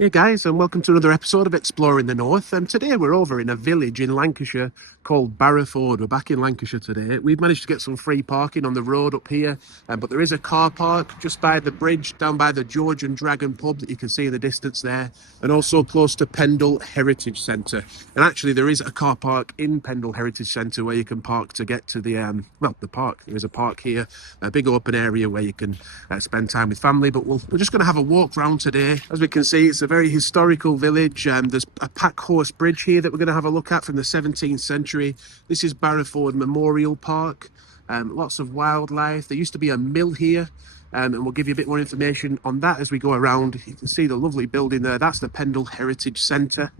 Hey guys, and welcome to another episode of Exploring the North. And today we're over in a village in Lancashire called Barrowford. We're back in Lancashire today. We've managed to get some free parking on the road up here, but there is a car park just by the bridge, down by the George and Dragon pub that you can see in the distance there, and also close to Pendle Heritage Centre. And actually, there is a car park in Pendle Heritage Centre where you can park to get to the the park. There is a park here, a big open area where you can spend time with family. But we're just going to have a walk round today. As we can see, it's a very historical village. There's a Packhorse bridge here that we're going to have a look at from the 17th century. This is Barrowford Memorial Park. Lots of wildlife. There used to be a mill here, and we'll give you a bit more information on that as we go around. You can see the lovely building there. That's the Pendle Heritage Centre,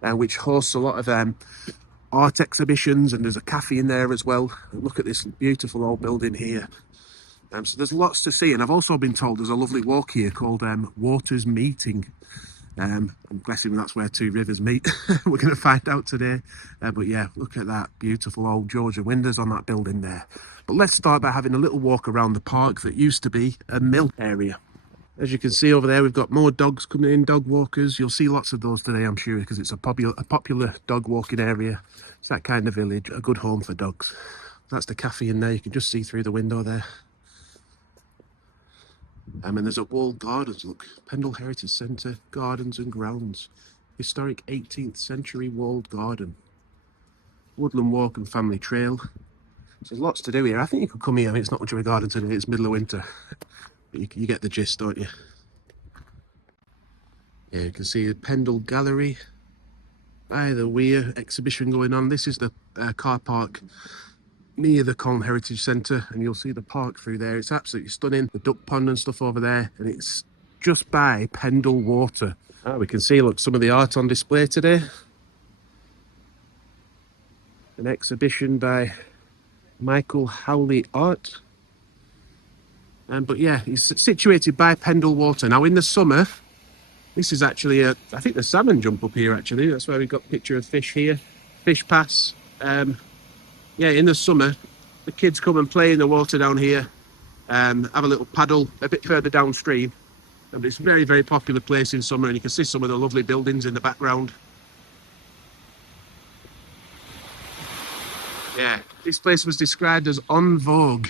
which hosts a lot of art exhibitions, and there's a cafe in there as well. And look at this beautiful old building here. So there's lots to see, and I've also been told there's a lovely walk here called Waters Meeting. I'm guessing that's where two rivers meet. We're going to find out today. But yeah, look at that beautiful old Georgia windows on that building there. But let's start by having a little walk around the park that used to be a mill area. As you can see over there, we've got more dogs coming in, dog walkers. You'll see lots of those today, I'm sure, because it's a popular dog walking area. It's that kind of village, a good home for dogs. That's the cafe in there. You can just see through the window there. And there's a walled gardens, look, Pendle Heritage Centre, Gardens and Grounds, historic 18th century walled garden, woodland walk and family trail. So there's lots to do here. I think you could come here. I mean, it's not much of a garden today, it's middle of winter, but you get the gist, don't you? Yeah, you can see the Pendle Gallery by the Weir exhibition going on. This is the car park near the Colne Heritage Centre, and you'll see the park through there. It's absolutely stunning. The duck pond and stuff over there, and it's just by Pendle Water. We can see, look, some of the art on display today. An exhibition by Michael Howley Art. But yeah, it's situated by Pendle Water. Now in the summer, this is actually I think the salmon jump up here actually. That's why we've got a picture of fish here. Fish pass. Yeah, in the summer, the kids come and play in the water down here, have a little paddle a bit further downstream. And it's a very, very popular place in summer, and you can see some of the lovely buildings in the background. Yeah, this place was described as en vogue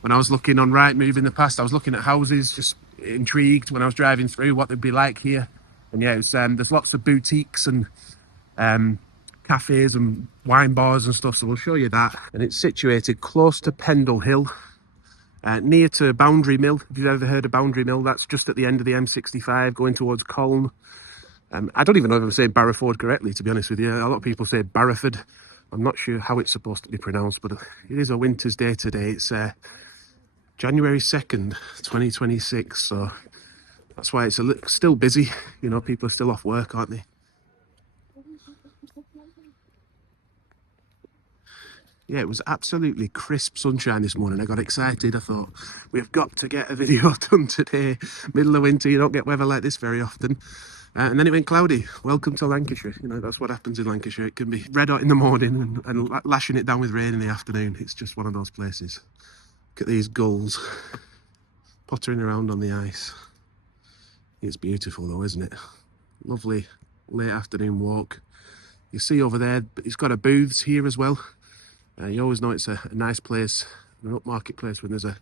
when I was looking on Rightmove in the past. I was looking at houses, just intrigued when I was driving through what they'd be like here. And yeah, it's, there's lots of boutiques and cafes and wine bars and stuff, so we'll show you that. And it's situated close to Pendle Hill, near to Boundary Mill. If you've ever heard of Boundary Mill, that's just at the end of the M65 going towards Colne. I don't even know if I'm saying Barrowford correctly, to be honest with you. A lot of people say Barrowford. I'm not sure how it's supposed to be pronounced, but it is a winter's day today. It's January 2nd, 2026, so that's why it's still busy. You know, people are still off work, aren't they? Yeah, it was absolutely crisp sunshine this morning. I got excited. I thought, we've got to get a video done today. Middle of winter, you don't get weather like this very often. And then it went cloudy. Welcome to Lancashire. You know, that's what happens in Lancashire. It can be red hot in the morning and lashing it down with rain in the afternoon. It's just one of those places. Look at these gulls pottering around on the ice. It's beautiful though, isn't it? Lovely late afternoon walk. You see over there, it's got a booths here as well. You always know it's a nice place, an upmarket place when there's a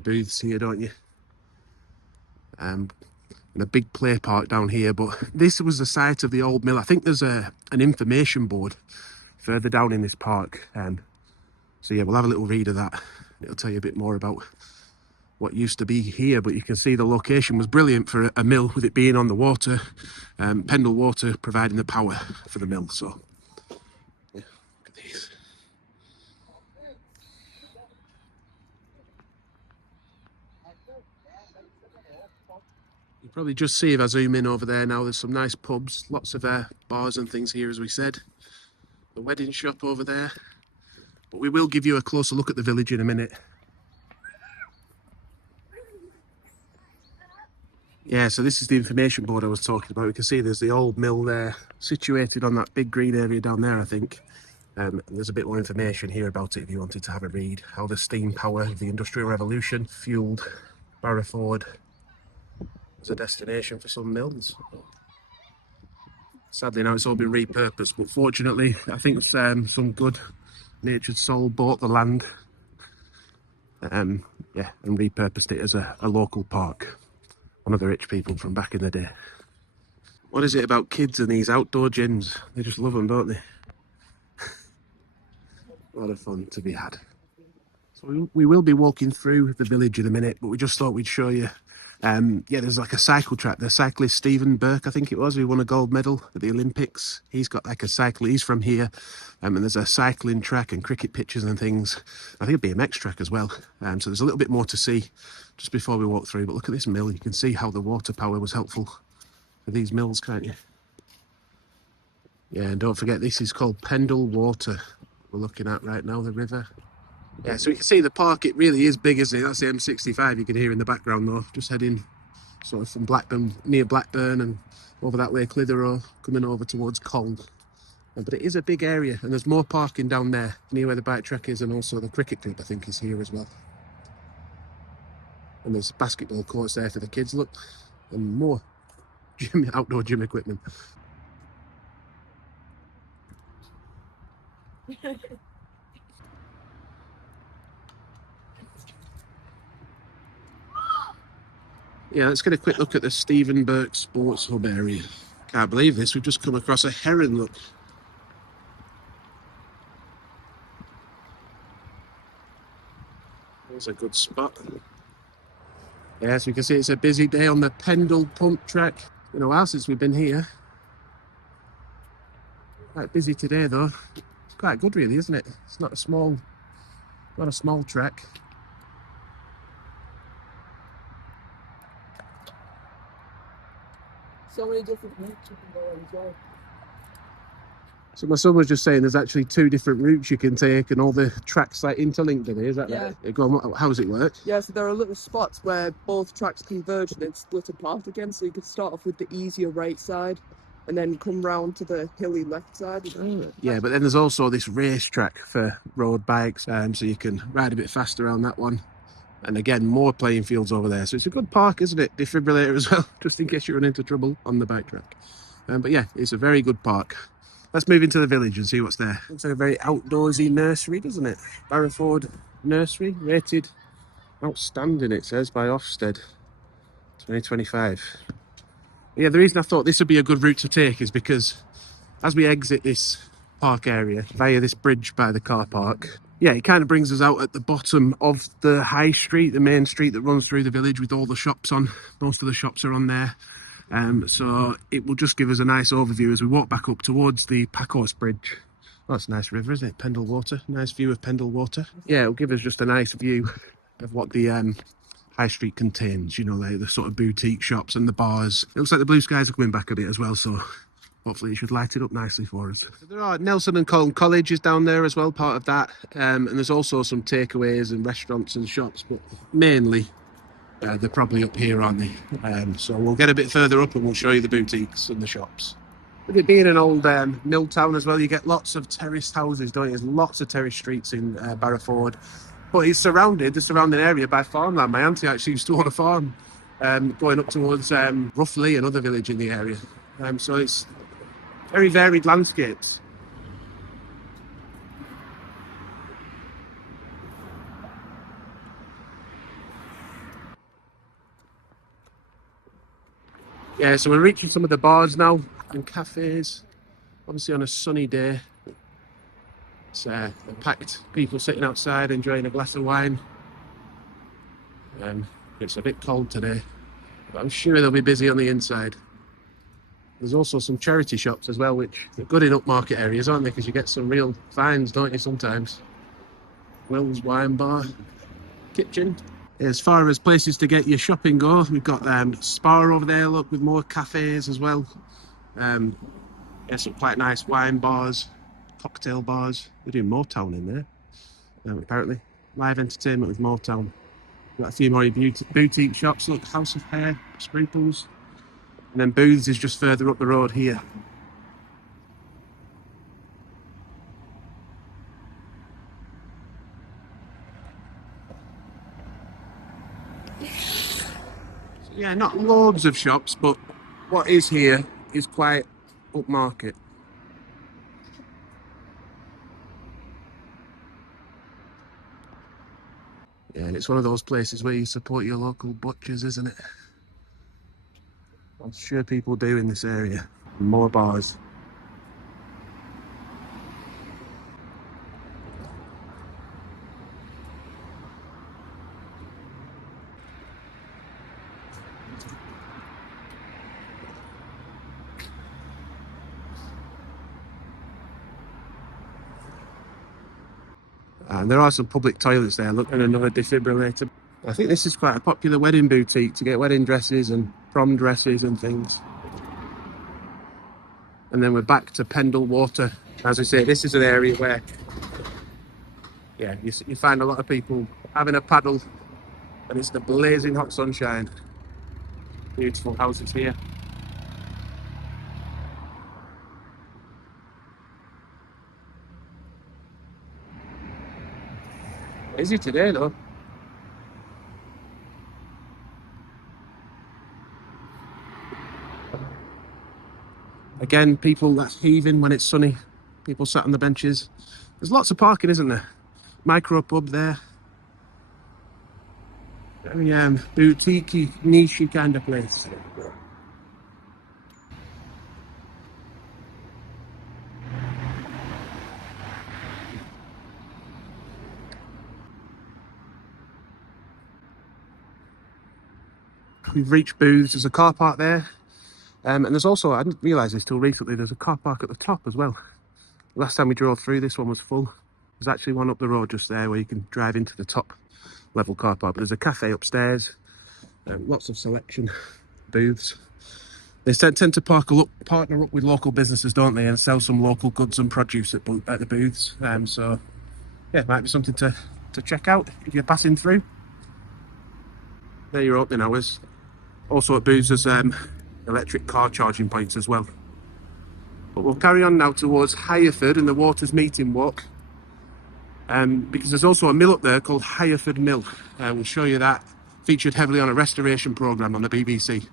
booths here, don't you? And a big play park down here, but this was the site of the old mill. I think there's an information board further down in this park. So yeah, we'll have a little read of that. It'll tell you a bit more about what used to be here, but you can see the location was brilliant for a mill with it being on the water. Pendle Water providing the power for the mill, so yeah, look at these. You probably just see if I zoom in over there now, there's some nice pubs, lots of bars and things here, as we said. The wedding shop over there. But we will give you a closer look at the village in a minute. Yeah, so this is the information board I was talking about. You can see there's the old mill there, situated on that big green area down there, I think. There's a bit more information here about it if you wanted to have a read. How the steam power of the Industrial Revolution fueled Barrowford. as a destination for some mills. Sadly now it's all been repurposed, but fortunately I think some good natured soul bought the land, yeah, and repurposed it as a local park. One of the rich people from back in the day. What is it about kids and these outdoor gyms? They just love them, don't they? A lot of fun to be had. So we will be walking through the village in a minute, but we just thought we'd show you. Yeah, there's like a cycle track. The cyclist Stephen Burke, I think it was, who won a gold medal at the Olympics. He's got like a cycle. He's from here, and there's a cycling track and cricket pitches and things. I think a BMX track as well. So there's a little bit more to see just before we walk through. But look at this mill. You can see how the water power was helpful for these mills, can't you? Yeah, and don't forget this is called Pendle Water. We're looking at right now the river. Yeah, so you can see the park, it really is big, isn't it? That's the M65 you can hear in the background though, just heading sort of from Blackburn, near Blackburn, and over that way Clitheroe, coming over towards Col. But it is a big area, and there's more parking down there, near where the bike track is, and also the cricket club I think is here as well. And there's basketball courts there for the kids, look, and more outdoor gym equipment. Yeah, let's get a quick look at the Stephen Burke Sports Hub area. Can't believe this, we've just come across a heron, look. That's a good spot. Yeah, so you can see it's a busy day on the Pendle pump track. It's been a while since we've been here. Quite busy today though. It's quite good really, isn't it? It's not a small track. So many different routes you can go on as well. So my son was just saying there's actually 2 different routes you can take and all the tracks like interlinked in here, is that right? Yeah. Go on, how does it work? Yeah, so there are little spots where both tracks converge and then split apart again, so you could start off with the easier right side and then come round to the hilly left side. Yeah, but then there's also this race track for road bikes, so you can ride a bit faster around that one. And again, more playing fields over there. So it's a good park, isn't it? Defibrillator as well, just in case you run into trouble on the bike track. But yeah, it's a very good park. Let's move into the village and see what's there. Looks like a very outdoorsy nursery, doesn't it? Barrowford Nursery, rated outstanding, it says, by Ofsted, 2025. Yeah, the reason I thought this would be a good route to take is because as we exit this park area via this bridge by the car park, yeah, it kind of brings us out at the bottom of the high street, the main street that runs through the village with all the shops on. Most of the shops are on there. So it will just give us a nice overview as we walk back up towards the Packhorse Bridge. Oh, that's a nice river, isn't it? Pendle Water. Nice view of Pendle Water. Yeah, it'll give us just a nice view of what the high street contains, you know, like the sort of boutique shops and the bars. It looks like the blue skies are coming back a bit as well, so hopefully it should light it up nicely for us. There are Nelson and Colne College is down there as well, part of that. And there's also some takeaways and restaurants and shops, but mainly they're probably up here, aren't they? So we'll get a bit further up and we'll show you the boutiques and the shops. With it being an old mill town as well, you get lots of terraced houses, don't you? There's lots of terraced streets in Barrowford. But it's surrounded, the surrounding area, by farmland. My auntie actually used to own a farm going up towards Roughly, another village in the area. So it's very varied landscapes. Yeah, so we're reaching some of the bars now and cafes. Obviously on a sunny day. It's packed, people sitting outside enjoying a glass of wine. It's a bit cold today, but I'm sure they'll be busy on the inside. There's also some charity shops as well, which are good in upmarket areas, aren't they? Because you get some real finds, don't you, sometimes? Will's Wine Bar, Kitchen. As far as places to get your shopping go, we've got Spa over there, look, with more cafes as well. Yeah, some quite nice wine bars, cocktail bars. They're doing Motown in there, apparently. Live entertainment with Motown. Got a few more boutique shops. Look, House of Hair, Sprinkles. And then Booths is just further up the road here. So Yeah, not loads of shops, but what is here is quite upmarket. Yeah, and it's one of those places where you support your local butchers, isn't it? I'm sure people do in this area. More bars. And there are some public toilets there. Look, and another defibrillator. I think this is quite a popular wedding boutique to get wedding dresses and prom dresses and things. And then we're back to Pendle Water. As I say, this is an area where, yeah, you find a lot of people having a paddle, and it's the blazing hot sunshine. Beautiful houses here. Busy today though. Again, people that's heaving when it's sunny. People sat on the benches. There's lots of parking, isn't there? Micro pub there. Very boutique-y, niche-y kind of place. We've reached booths. There's a car park there. And there's also, I didn't realise this till recently, there's a car park at the top as well. Last time we drove through, this one was full. There's actually one up the road just there where you can drive into the top level car park. But there's a cafe upstairs. Lots of selection booths. They tend to partner up with local businesses, don't they, and sell some local goods and produce at the booths. So, yeah, it might be something to check out if you're passing through. There your opening hours. Also at booths there's electric car charging points as well. But we'll carry on now towards Higherford and the Waters Meeting Walk. Because there's also a mill up there called Higherford Mill. We'll show you that. Featured heavily on a restoration programme on the BBC.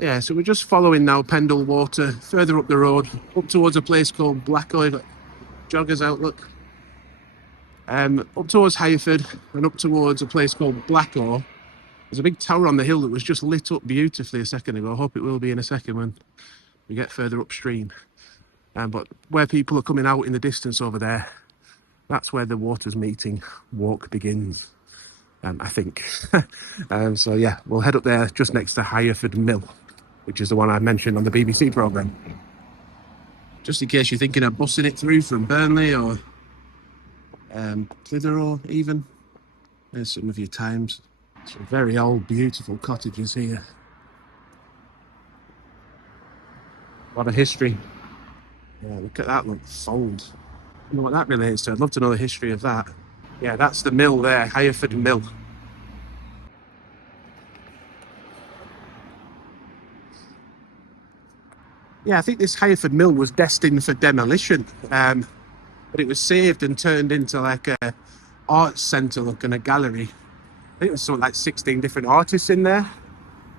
Yeah, so we're just following now Pendle Water, further up the road, up towards a place called Blackoy, Joggers Outlook. Up towards Higherford and up towards a place called Blackoy. There's a big tower on the hill that was just lit up beautifully a second ago. I hope it will be in a second when we get further upstream. But where people are coming out in the distance over there, that's where the Waters Meeting Walk begins, I think. So yeah, we'll head up there just next to Higherford Mill, which is the one I mentioned on the BBC programme. Just in case you're thinking of bussing it through from Burnley or Clitheroe even. There's some of your times. Some very old, beautiful cottages here. A lot of history. Yeah, look at that, look, fold. I don't know what that relates to. I'd love to know the history of that. Yeah, that's the mill there, Higherford Mill. Yeah, I think this Higherford Mill was destined for demolition, but it was saved and turned into like a arts centre look and a gallery. I think there's something like 16 different artists in there.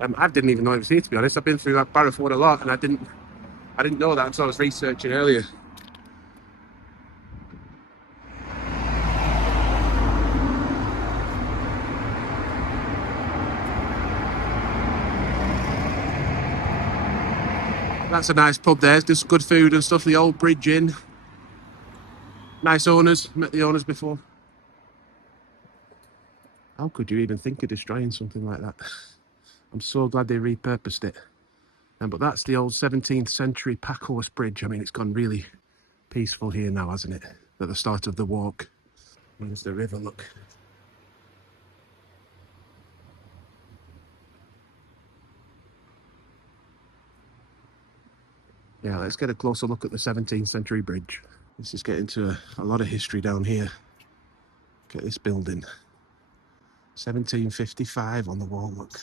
I didn't even know it was here, to be honest. I've been through that Barrowford a lot, and I didn't know that until I was researching earlier. That's a nice pub there. There's good food and stuff. The Old Bridge Inn. Nice owners. Met the owners before. How could you even think of destroying something like that? I'm so glad they repurposed it. But that's the old 17th century Packhorse Bridge. I mean, it's gone really peaceful here now, hasn't it? At the start of the walk. There's the river, look. Yeah, let's get a closer look at the 17th century bridge. This is getting to a lot of history down here. Look at this building. 1755 on the wall, look.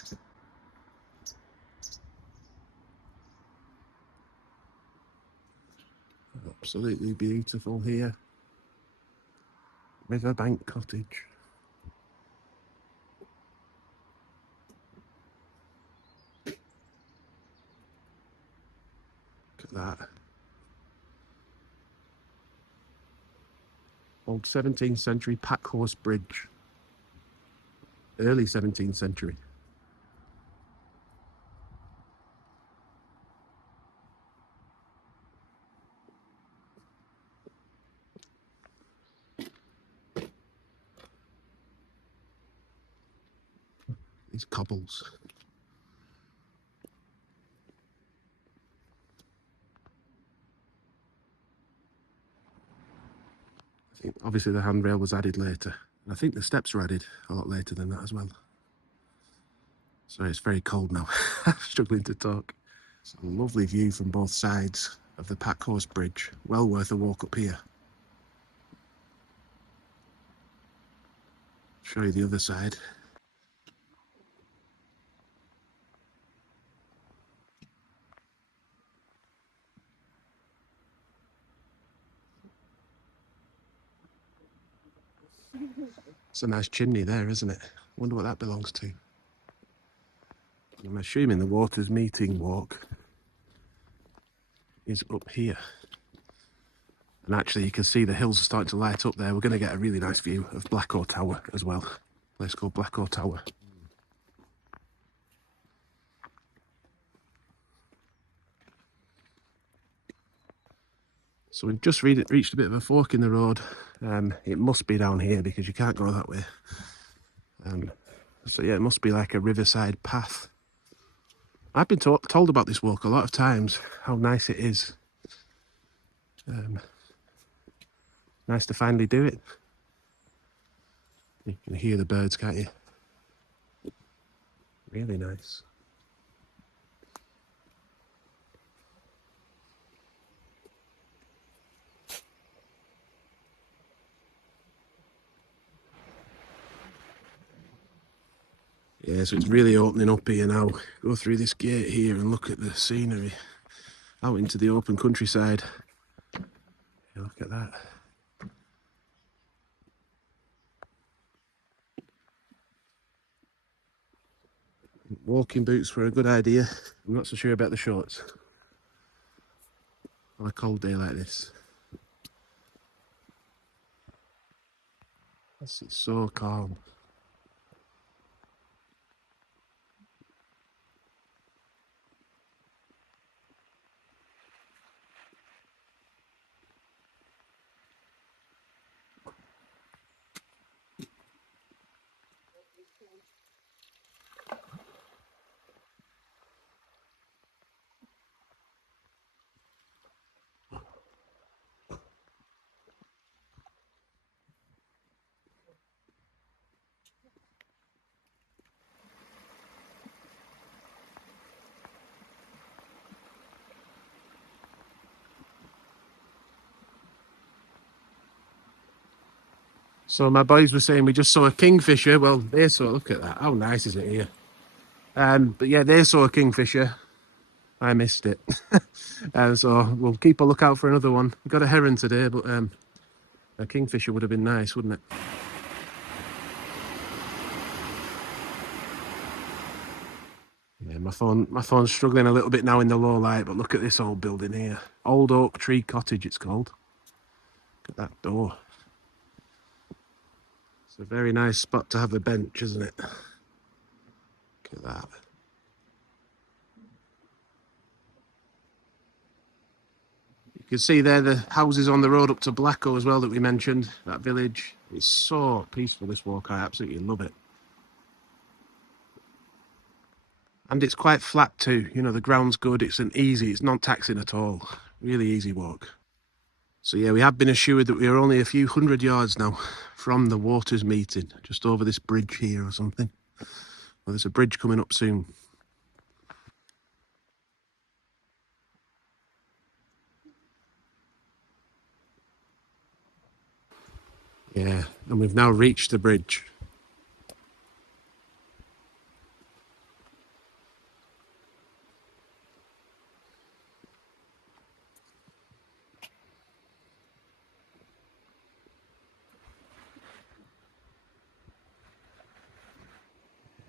Absolutely beautiful here. Riverbank Cottage. Look at that. Old 17th century Packhorse Bridge. Early 17th century. These cobbles. I think obviously the handrail was added later. And I think the steps were added a lot later than that as well. Sorry, it's very cold now. I'm struggling to talk. It's a lovely view from both sides of the Packhorse Bridge. Well worth a walk up here. Show you the other side. It's a nice chimney there, isn't it? Wonder what that belongs to. I'm assuming the Waters Meeting Walk is up here. And actually you can see the hills are starting to light up there. We're going to get a really nice view of Blacko Tower as well. A place called Blacko Tower. So we've just reached a bit of a fork in the road. It must be down here because you can't go that way. So yeah, it must be like a riverside path. I've been told about this walk a lot of times, how nice it is. Nice to finally do it. You can hear the birds, can't you? Really nice. Yeah, so it's really opening up here now. Go through this gate here and look at the scenery out into the open countryside. Yeah, look at that. Walking boots were a good idea. I'm not so sure about the shorts on a cold day like this. It's so calm. So my boys were saying we just saw a kingfisher. Well, they saw, look at that. How nice is it here? But yeah, they saw a kingfisher. I missed it. So we'll keep a lookout for another one. We got a heron today, but a kingfisher would have been nice, wouldn't it? Yeah, my phone's struggling a little bit now in the low light, but look at this old building here. Old Oak Tree Cottage, it's called. Look at that door. It's a very nice spot to have a bench, isn't it? Look at that. You can see there the houses on the road up to Blacko as well that we mentioned, that village. It's so peaceful, this walk. I absolutely love it. And it's quite flat too. You know, the ground's good. It's not taxing at all. Really easy walk. So yeah, we have been assured that we are only a few hundred yards now from the Waters Meeting, just over this bridge here or something. Well, there's a bridge coming up soon. Yeah, and we've now reached the bridge.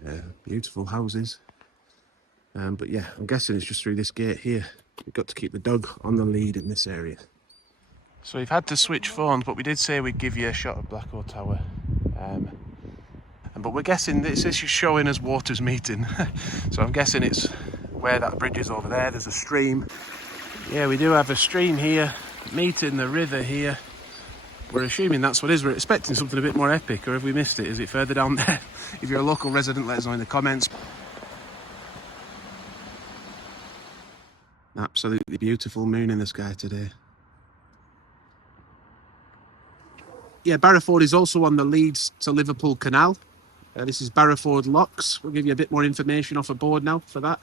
Yeah, beautiful houses. But yeah, I'm guessing it's just through this gate here. We've got to keep the dog on the lead in this area. So we've had to switch phones, but we did say we'd give you a shot of Blackwell Tower. But we're guessing this is showing us waters meeting. So I'm guessing it's where that bridge is over there. There's a stream. Yeah, we do have a stream here, meeting the river here. We're assuming that's what it is. We're expecting something a bit more epic, or have we missed it? Is it further down there? If you're a local resident, let us know in the comments. Absolutely beautiful moon in the sky today. Yeah, Barrowford is also on the Leeds to Liverpool Canal. This is Barrowford Locks. We'll give you a bit more information off a board now for that.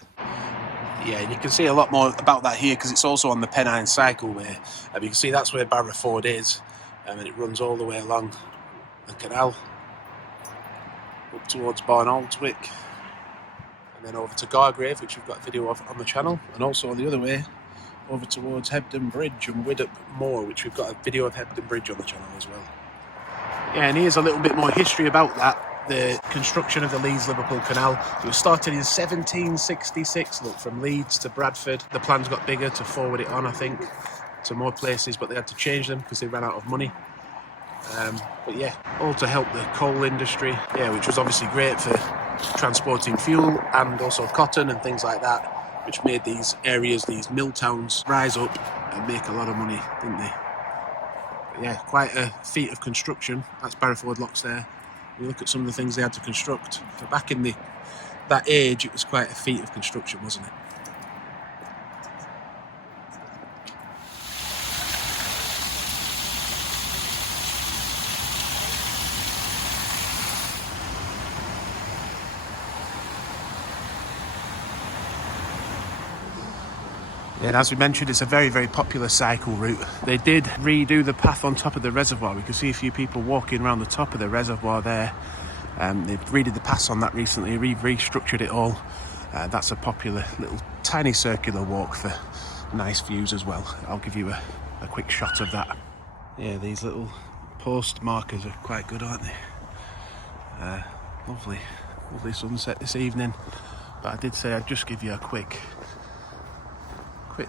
Yeah, and you can see a lot more about that here because it's also on the Pennine Cycleway. You can see that's where Barrowford is, and it runs all the way along the canal up towards Barn Aldwick, and then over to Gargrave, which we've got a video of on the channel, and also the other way over towards Hebden Bridge and Widdop Moor, which we've got a video of Hebden Bridge on the channel as well. Yeah, and here's a little bit more history about that. The construction of the Leeds-Liverpool Canal. It was started in 1766, look, from Leeds to Bradford. The plans got bigger to forward it on, I think, to more places, but they had to change them because they ran out of money. But yeah, all to help the coal industry, yeah, which was obviously great for transporting fuel and also cotton and things like that, which made these areas, these mill towns, rise up and make a lot of money, didn't they? But yeah, quite a feat of construction. That's Barrowford Locks there. You look at some of the things they had to construct. So back in that age, it was quite a feat of construction, wasn't it? Yeah, and as we mentioned, it's a very, very popular cycle route. They did redo the path on top of the reservoir. We can see a few people walking around the top of the reservoir there. They've redid the pass on that recently, restructured it all. That's a popular little tiny circular walk for nice views as well. I'll give you a quick shot of that. Yeah, these little post markers are quite good, aren't they? Lovely sunset this evening. But I did say I'd just give you a quick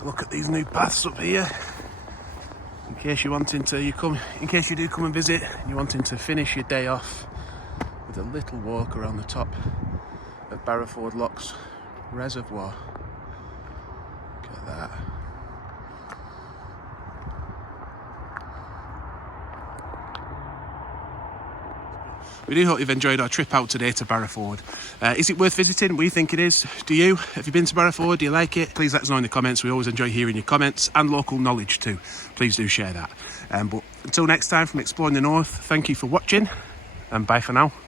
look at these new paths up here, in case you do come and visit and you're wanting to finish your day off with a little walk around the top of Barrowford Locks Reservoir. Look at that. We do hope you've enjoyed our trip out today to Barrowford. Is it worth visiting? We think it is. Do you? Have you been to Barrowford? Do you like it? Please let us know in the comments. We always enjoy hearing your comments and local knowledge too. Please do share that. But until next time from Exploring the North, thank you for watching and bye for now.